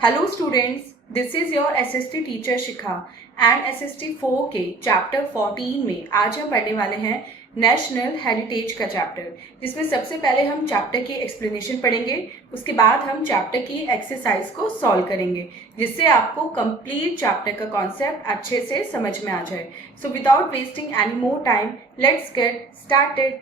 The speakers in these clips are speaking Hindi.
Hello students, this is your SST teacher Shikha and SST 4 के चैप्टर 14 में आज हम पढ़ने वाले हैं नेशनल हेरिटेज का चैप्टर, जिसमें सबसे पहले हम चैप्टर की एक्सप्लेनेशन पढ़ेंगे। उसके बाद हम चैप्टर की एक्सरसाइज को सॉल्व करेंगे, जिससे आपको कंप्लीट चैप्टर का कॉन्सेप्ट अच्छे से समझ में आ जाए। So without wasting any more time, let's get started.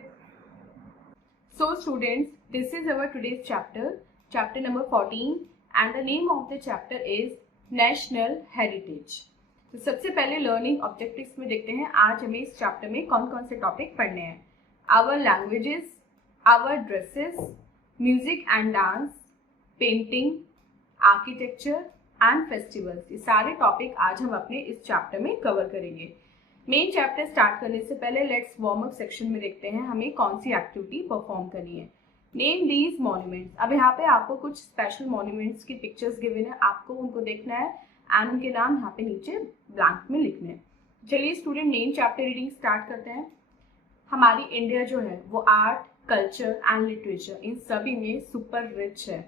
So students, this is our today's chapter number 14 and the name of the chapter is National Heritage। तो सबसे पहले लर्निंग ऑब्जेक्टिव्स में देखते हैं आज हमें इस चैप्टर में कौन कौन से टॉपिक पढ़ने हैं। Our languages, our dresses, music and dance, painting, architecture and festivals, ये सारे टॉपिक आज हम अपने इस चैप्टर में कवर करेंगे। मेन चैप्टर स्टार्ट करने से पहले लेट्स वार्म अप सेक्शन में देखते हैं हमें कौन सी एक्टिविटी परफॉर्म करनी है। Name these monuments. अब यहाँ पे आपको कुछ स्पेशल मॉन्यूमेंट्स की पिक्चर्स गिवन है, आपको उनको देखना है एंड उनके नाम यहाँ पे नीचे ब्लैंक में लिखने हैं। चलिए student, main chapter reading start करते हैं। हमारी इंडिया जो है वो art, culture and literature in सभी में सुपर रिच है।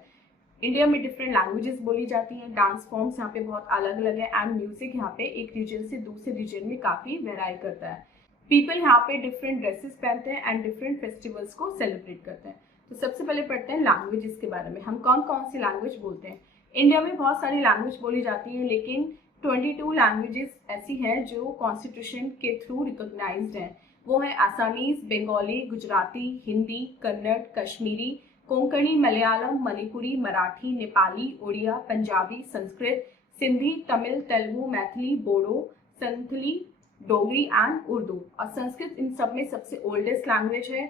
इंडिया में डिफरेंट लैंग्वेजेस बोली जाती हैं, डांस फॉर्म्स यहाँ पे बहुत अलग अलग है एंड म्यूजिक यहाँ पे एक रीजन से दूसरे रीजन में काफी वेराई करता है। पीपल यहाँ पे डिफरेंट ड्रेसेस पहनते हैं एंड डिफरेंट फेस्टिवल्स को सेलिब्रेट करते हैं। तो सबसे पहले पढ़ते हैं लैंग्वेजेस के बारे में। हम कौन कौन सी लैंग्वेज बोलते हैं। इंडिया में बहुत सारी लैंग्वेज बोली जाती है, लेकिन 22 लैंग्वेजेस ऐसी हैं जो कॉन्स्टिट्यूशन के थ्रू रिकॉग्नाइज्ड हैं। वो है आसामीज, बंगाली, गुजराती, हिंदी, कन्नड़, कश्मीरी, कोंकणी, मलयालम, मणिपुरी, मराठी, नेपाली, उड़िया, पंजाबी, संस्कृत, सिंधी, तमिल, तेलुगु, मैथिली, बोडो, संथली, डोगरी एंड उर्दू। और संस्कृत इन सब में सबसे ओल्डेस्ट लैंग्वेज है।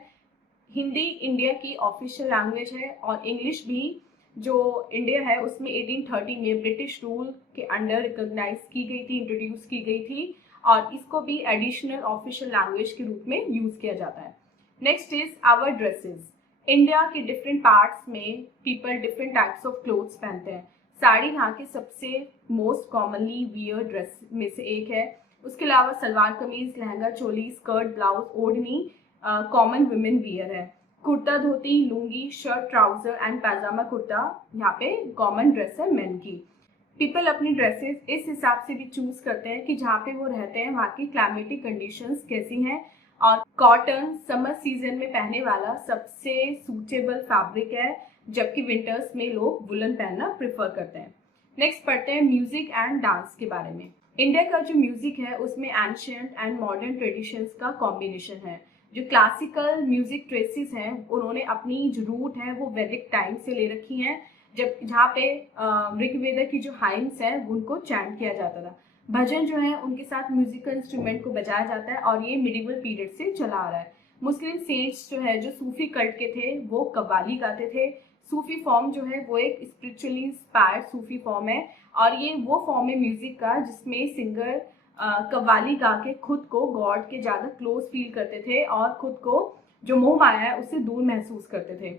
हिंदी इंडिया की ऑफिशियल लैंग्वेज है और इंग्लिश भी जो इंडिया है उसमें 1830 में ब्रिटिश रूल के अंडर रिकॉग्नाइज की गई थी, इंट्रोड्यूस की गई थी और इसको भी एडिशनल ऑफिशियल लैंग्वेज के रूप में यूज किया जाता है। Next is our dresses. India के डिफरेंट पार्ट्स में people different types of clothes पहनते हैं। साड़ी यहाँ के सबसे मोस्ट कॉमनली वियर ड्रेस में से एक है। उसके अलावा सलवार कमीज, लहंगा, चोली, स्कर्ट, ब्लाउज, ओढ़नी कॉमन वुमेन वियर है। कुर्ता, धोती, lungi, shirt, trouser and pyjama kurta यहाँ पे कॉमन ड्रेस है मेन की। पीपल अपनी ड्रेसेस इस हिसाब से भी चूज करते हैं कि जहाँ पे वो रहते हैं वहाँ की क्लाइमेटिक कंडीशंस कैसी हैं। और कॉटन समर सीजन में पहनने वाला सबसे सूटेबल फैब्रिक है, जबकि विंटर्स में लोग वुलन पहनना प्रिफर करते हैं। नेक्स्ट पढ़ते हैं म्यूजिक एंड डांस के बारे में। इंडिया का जो म्यूजिक है उसमें एंशिएंट एंड मॉडर्न ट्रेडिशंस का कॉम्बिनेशन है। जो क्लासिकल म्यूजिक ट्रेसेस हैं उन्होंने अपनी जो रूट है वो वैदिक टाइम से ले रखी हैं, जब जहाँ पे ऋग्वेद की जो हाइम्स हैं उनको चैंट किया जाता था। भजन जो है उनके साथ म्यूजिकल इंस्ट्रूमेंट को बजाया जाता है और ये मिडिवल पीरियड से चला आ रहा है। मुस्लिम सेंट्स जो है जो सूफी कल्ट के थे वो कव्वाली गाते थे। सूफी फॉर्म जो है वो एक स्पिरिचुअली इंस्पायर्ड सूफी फॉर्म है और ये वो फॉर्म है म्यूजिक का जिसमें सिंगर कव्वाली गा के खुद को गॉड के ज़्यादा क्लोज फील करते थे और खुद को जो मोह माया है उससे दूर महसूस करते थे।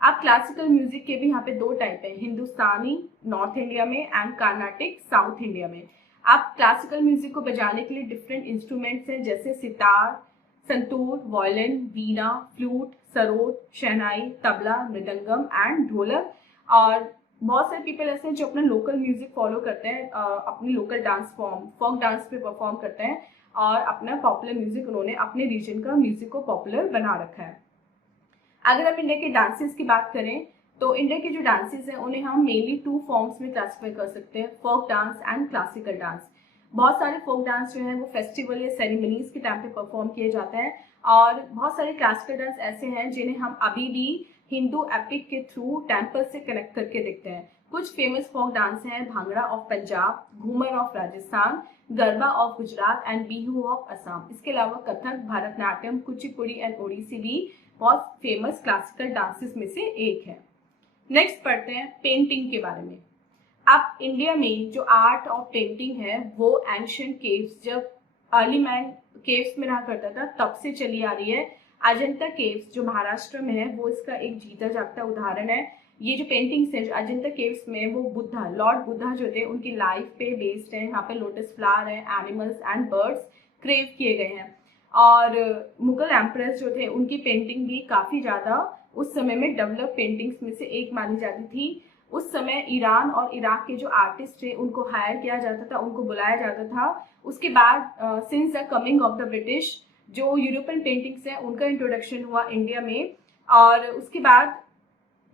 अब क्लासिकल म्यूजिक के भी यहाँ पे दो टाइप है, हिंदुस्तानी नॉर्थ इंडिया में एंड कर्नाटिक साउथ इंडिया में। अब क्लासिकल म्यूजिक को बजाने के लिए डिफरेंट इंस्ट्रूमेंट्स हैं, जैसे sitar, santoor, violin, Veena, flute, sarod, shehnai, tabla, mridangam and ढोलक। और बहुत सारे पीपल ऐसे हैं जो अपना लोकल म्यूजिक फॉलो करते हैं, अपनी local dance form folk dance पे परफॉर्म करते हैं और अपना पॉपुलर म्यूजिक उन्होंने अपने रीजन का म्यूजिक को पॉपुलर बना रखा है। अगर हम इंडिया के डांसेस की बात करें तो इंडिया के जो डांसेस हैं उन्हें हम मेनली 2 फॉर्म्स में क्लासीफाई कर सकते हैं, folk dance and classical dance. बहुत सारे फोक डांस जो है वो फेस्टिवल या सेरेमनीज के टाइम पे परफॉर्म किए जाते हैं और बहुत सारे क्लासिकल डांस ऐसे हैं जिन्हें हम अभी भी हिंदू एपिक के थ्रू टेम्पल से कनेक्ट करके देखते हैं। कुछ फेमस फोक डांस हैं bhangra of Punjab, Ghoomar of Rajasthan, garba of Gujarat and Bihu of Assam. इसके अलावा कथक, भरतनाट्यम, कुचिपुड़ी एंड ओडिसी भी बहुत फेमस क्लासिकल डांसेस में से एक है। नेक्स्ट पढ़ते हैं पेंटिंग के बारे में। अब इंडिया में जो आर्ट ऑफ पेंटिंग है वो एंशिएंट केव्स, जब अर्ली मैन केव्स में रहा करता था तब से चली आ रही है। अजंता केव्स जो महाराष्ट्र में है वो इसका एक जीता जागता उदाहरण है। ये जो पेंटिंग्स है अजंता केव्स में वो बुद्धा, लॉर्ड बुद्धा जो थे उनकी लाइफ पे बेस्ड है। यहाँ पे लोटस फ्लावर है, एनिमल्स एंड बर्ड्स क्रेव किए गए हैं। और मुगल एम्प्रेस जो थे उनकी पेंटिंग भी काफ़ी ज़्यादा उस समय में डेवलप पेंटिंग्स में से एक मानी जाती थी। उस समय ईरान और इराक के जो आर्टिस्ट थे उनको हायर किया जाता था, उनको बुलाया जाता था। उसके बाद since the coming of the British, जो यूरोपियन पेंटिंग्स हैं उनका इंट्रोडक्शन हुआ इंडिया में। और उसके बाद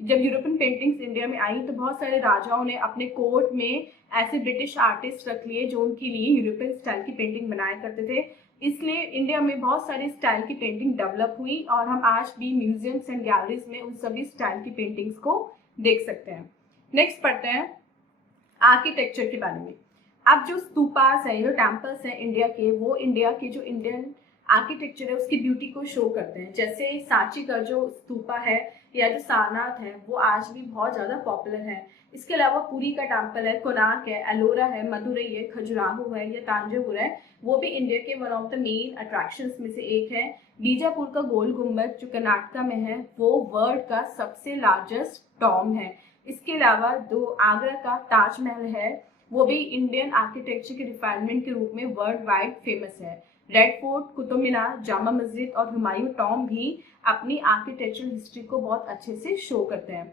जब यूरोपियन पेंटिंग्स इंडिया में आई तो बहुत सारे राजाओं ने अपने कोर्ट में ऐसे ब्रिटिश आर्टिस्ट रख लिए जो उनके लिए यूरोपियन स्टाइल की पेंटिंग बनाया करते थे। इसलिए इंडिया में बहुत सारे स्टाइल की पेंटिंग डेवलप हुई और हम आज भी म्यूजियम्स एंड गैलरीज में उन सभी स्टाइल की पेंटिंग्स को देख सकते हैं। नेक्स्ट पढ़ते हैं आर्किटेक्चर के बारे में। अब जो स्तूपास है, जो टेम्पल्स हैं इंडिया के, वो इंडिया के जो इंडियन आर्किटेक्चर है उसकी ब्यूटी को शो करते हैं। जैसे सांची का जो स्तूपा है या जो सारनाथ है वो आज भी बहुत ज़्यादा पॉपुलर है। इसके अलावा पुरी का टेम्पल है, कोणार्क है, एलोरा है, मदुरई है, खजुराहो है या तांजोर है, वो भी इंडिया के one of the main attractions में से एक है। बीजापुर का गोल गुम्बद जो कर्नाटका में है वो वर्ल्ड का सबसे लार्जेस्ट टॉम है। इसके अलावा जो आगरा का ताजमहल है वो भी इंडियन आर्किटेक्चर के रिफाइनमेंट के रूप में वर्ल्ड वाइड फेमस है। रेड फोर्ट, कुतुब मीनार, जामा मस्जिद और हुमायूं टॉम भी अपनी आर्किटेक्चरल हिस्ट्री को बहुत अच्छे से शो करते हैं।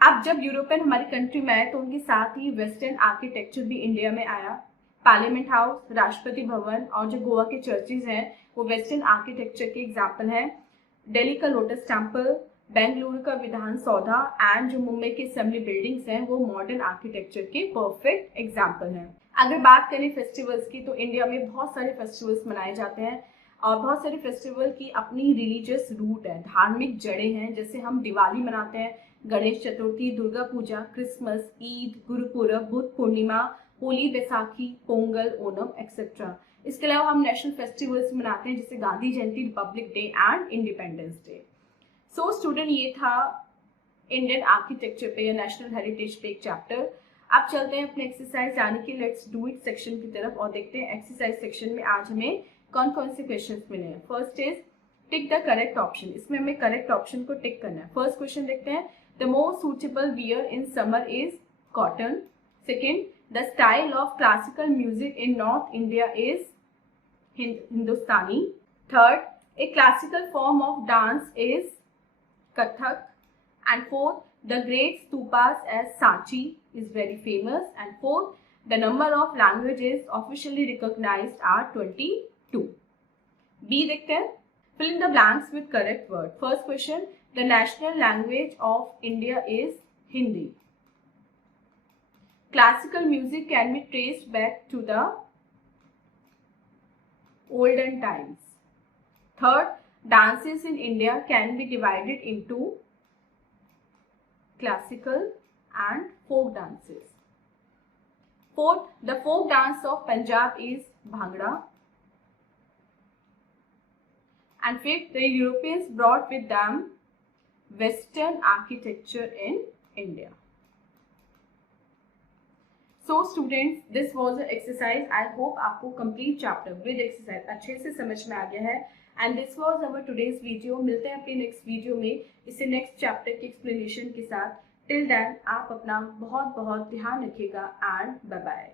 अब जब यूरोपियन हमारी कंट्री में आए तो उनके साथ ही वेस्टर्न आर्किटेक्चर भी इंडिया में आया। पार्लियामेंट हाउस, राष्ट्रपति भवन और जो गोवा के चर्चेज हैं वो वेस्टर्न आर्किटेक्चर के एग्जाम्पल हैं। दिल्ली का लोटस टेम्पल, बेंगलुरु का विधान सौधा एंड जो मुंबई की असेंबली बिल्डिंग्स हैं वो मॉडर्न आर्किटेक्चर के परफेक्ट एग्जाम्पल हैं। अगर बात करें फेस्टिवल्स की तो इंडिया में बहुत सारे फेस्टिवल्स मनाए जाते हैं और बहुत सारे फेस्टिवल की अपनी रिलीजियस रूट है, धार्मिक जड़ें हैं। जैसे हम दिवाली मनाते हैं, गणेश चतुर्थी, दुर्गा पूजा, क्रिसमस, ईद, गुरुपुरब, बुद्ध पूर्णिमा, होली, बैसाखी, पोंगल, ओणम एक्सेट्रा। इसके अलावा हम नेशनल फेस्टिवल्स मनाते हैं जैसे Gandhi Jayanti, republic day and independence day. So student, ये था इंडियन आर्किटेक्चर पे या नेशनल हेरिटेज पे एक चैप्टर। अब चलते हैं अपने एक्सरसाइज यानी कि लेट्स डू इट सेक्शन की तरफ और देखते हैं एक्सरसाइज सेक्शन में आज हमें कौन कौन से क्वेश्चंस मिले हैं। First is tick the correct option. इसमें हमें करेक्ट ऑप्शन को टिक करना है। फर्स्ट क्वेश्चन देखते हैं, the most suitable wear in summer is cotton. Second, the style of classical music in north India is Hindustani. Third, A classical form of dance is Kathak. And fourth, the great stupas as Sanchi is very famous. And fourth, the number of languages officially recognized are 22. B देखते हैं, fill in the blanks with correct word. First question, the national language of India is Hindi. Classical music can be traced back to the olden times. Third, dances in India can be divided into classical and folk dances. Fourth, the folk dance of Punjab is Bhangra. And fifth, the Europeans brought with them Western architecture in India. So students, this was an exercise. I hope आपको complete chapter with exercise अच्छे से समझ में आ गया है। And this was our today's video. मिलते हैं अपने नेक्स्ट वीडियो में इससे नेक्स्ट चैप्टर की एक्सप्लेनेशन के साथ। टिल देन आप अपना बहुत बहुत ध्यान रखिएगा एंड बाय बाय।